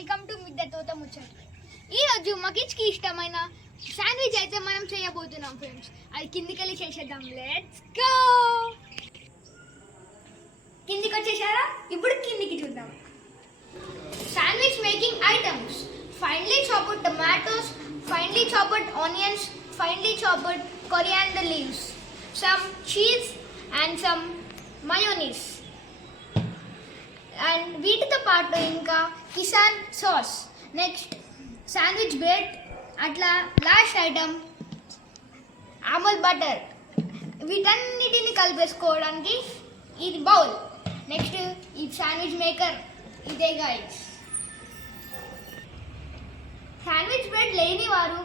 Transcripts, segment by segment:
Welcome to మిద్దె తోట ముచ్చట్లు. ఈరోజు మకిచ్కి ఇష్టమైన శాండ్విచ్ అయితే మనం చేయబోతున్నాం ఫ్రెండ్స్. అది కిందికెళ్ళి చేసేద్దాం. Let's go. కిందికి వచ్చేసారా? ఇప్పుడు కిందికి చూద్దాం. Sandwich making items: finely chopped tomatoes, finely chopped onions, finely chopped coriander leaves, some cheese and some mayonnaise. And వీటితో పాటు ఇంకా Kisan sauce, next sandwich bread, అట్లా లాస్ట్ ఐటమ్ అమూల్ బటర్. వీటన్నిటిని కలిపేసుకోవడానికి ఇది బౌల్. నెక్స్ట్ ఈ శాండ్విచ్ మేకర్ ఇదే గైస్. శాండ్విచ్ బ్రెడ్ లేని వారు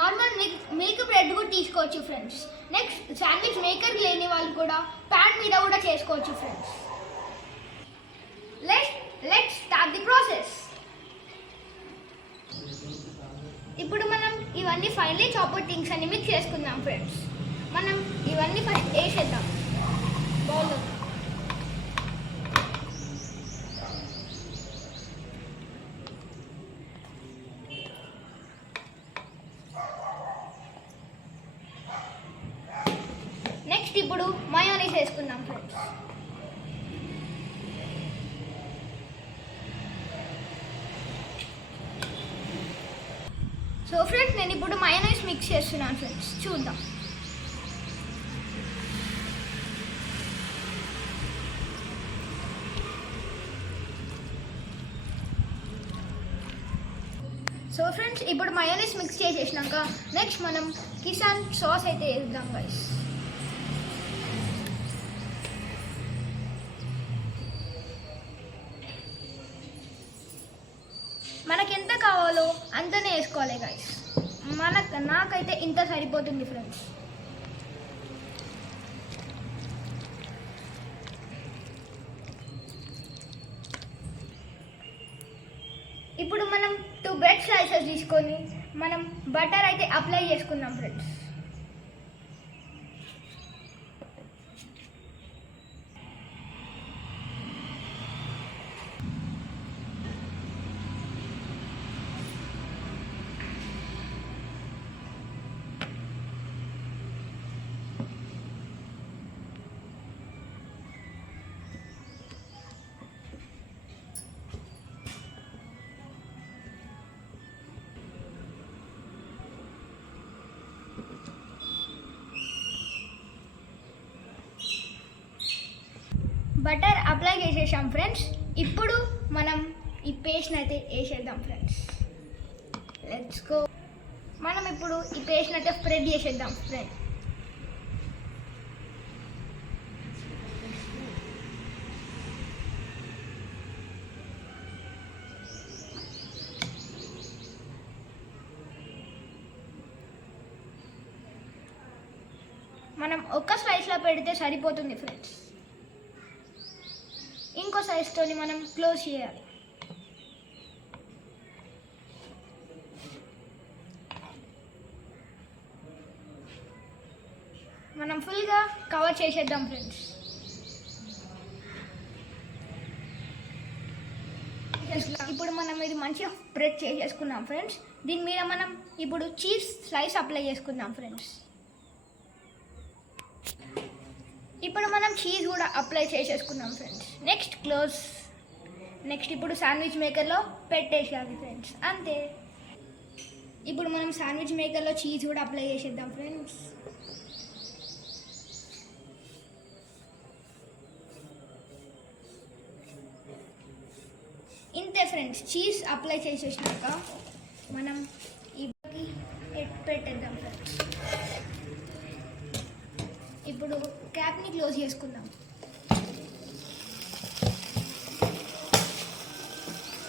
నార్మల్ మిల్క్ బ్రెడ్ కూడా తీసుకోవచ్చు ఫ్రెండ్స్. నెక్స్ట్ శాండ్విచ్ మేకర్ లేని వాళ్ళు కూడా ప్యాన్ మీద కూడా చేసుకోవచ్చు friends. Let's start the process. ఇప్పుడు మనం ఇవన్నీ ఫైనలీ చాప్డ్ థింగ్స్ అన్ని మిక్స్ చేసుకుందాం ఫ్రెండ్స్. మనం ఇవన్నీ ఫస్ట్ వేసేద్దాం బౌల్లో. నెక్స్ట్ ఇప్పుడు మయోనీస్ వేసుకుందాం ఫ్రెండ్స్. సో ఫ్రెండ్స్ నేను ఇప్పుడు మయోనైస్ మిక్స్ చేస్తున్నాను ఫ్రెండ్స్, చూద్దాం. సో ఫ్రెండ్స్ ఇప్పుడు మయోనైస్ మిక్స్ చేసేసినాక నెక్స్ట్ మనం కిసాన్ సాస్ అయితే వేద్దాం గైస్. మనకి ఎంత కావాలో అంతనే వేసుకోవాలి గైస్. నాకైతే ఇంత సరిపోతుంది ఫ్రెండ్స్. ఇప్పుడు మనం 2 బ్రెడ్ స్లైసెస్ తీసుకొని మనం బటర్ అయితే అప్లై చేసుకుందాం ఫ్రెండ్స్. బటర్ అప్లై చేసేసాం ఫ్రెండ్స్. ఇప్పుడు మనం ఈ పేస్ట్ని అయితే వేసేద్దాం ఫ్రెండ్స్. Let's go. మనం ఇప్పుడు ఈ పేస్ట్ని అయితే స్ప్రెడ్ చేసేద్దాం ఫ్రెండ్స్. మనం ఒక్క స్లైస్లో పెడితే సరిపోతుంది ఫ్రెండ్స్. ఇంకో సైజ్తో మనం క్లోజ్ చేయాలి. మనం ఫుల్గా కవర్ చేసేద్దాం ఫ్రెండ్స్. ఇప్పుడు మనం ఇది మంచిగా స్ప్రెడ్ చేసేసుకున్నాం ఫ్రెండ్స్. దీని మీద మనం ఇప్పుడు చీజ్ స్లైస్ అప్లై చేసుకుందాం ఫ్రెండ్స్. ఇప్పుడు మనం చీజ్ కూడా అప్లై చేసేసుకున్నాం ఫ్రెండ్స్. Next close. నెక్స్ట్ ఇప్పుడు శాండ్విచ్ మేకర్లో పెట్టేసేయాలి ఫ్రెండ్స్, అంతే. ఇప్పుడు మనం శాండ్విచ్ మేకర్లో చీజ్ కూడా అప్లై చేసేద్దాం ఫ్రెండ్స్. ఇంతే ఫ్రెండ్స్. చీజ్ అప్లై చేసేసినాక మనం ఇప్పటికి పెట్టేద్దాం ఫ్రెండ్స్. ఇప్పుడు క్యాప్ని క్లోజ్ చేసుకుందాం.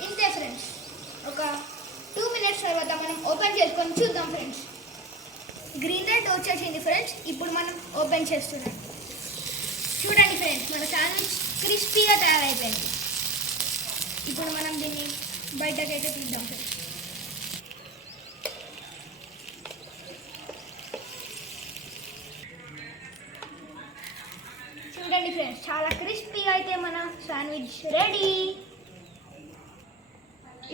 ఇంతే ఫ్రెండ్స్. ఒక 2 మినిట్స్ తర్వాత మనం ఓపెన్ చేసుకొని చూద్దాం ఫ్రెండ్స్. గ్రీన్ రెడ్ వచ్చేసింది ఫ్రెండ్స్. ఇప్పుడు మనం ఓపెన్ చేస్తున్నాం. చూడండి ఫ్రెండ్స్, మన శాండ్విచ్ క్రిస్పీగా తయారైపోయింది. ఇప్పుడు మనం దీన్ని బయటకైతే తీద్దాం ఫ్రెండ్స్. చూడండి ఫ్రెండ్స్, చాలా క్రిస్పీగా అయితే మన శాండ్విచ్ రెడీ.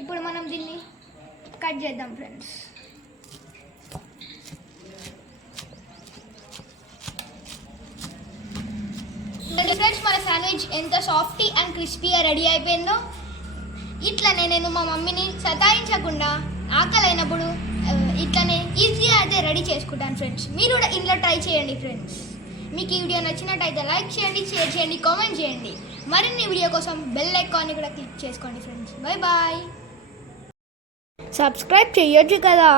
ఇప్పుడు మనం దీన్ని కట్ చేద్దాం ఫ్రెండ్స్. ఫ్రెండ్స్ మన శాండ్విచ్ ఎంత సాఫ్టీ అండ్ క్రిస్పీగా రెడీ అయిపోయిందో. ఇట్లనే నేను మా మమ్మీని సతాయించకుండా ఆకలి అయినప్పుడు ఇట్లనే ఈజీగా అయితే రెడీ చేసుకుంటాను ఫ్రెండ్స్. మీరు కూడా ఇంట్లో ట్రై చేయండి ఫ్రెండ్స్. మీకు ఈ వీడియో నచ్చినట్టయితే లైక్ చేయండి, షేర్ చేయండి, కామెంట్ చేయండి. మరిన్ని వీడియో కోసం బెల్ ఐకాన్ని కూడా క్లిక్ చేసుకోండి ఫ్రెండ్స్. Bye bye. సబ్స్క్రైబ్ చేయొచ్చు కదా.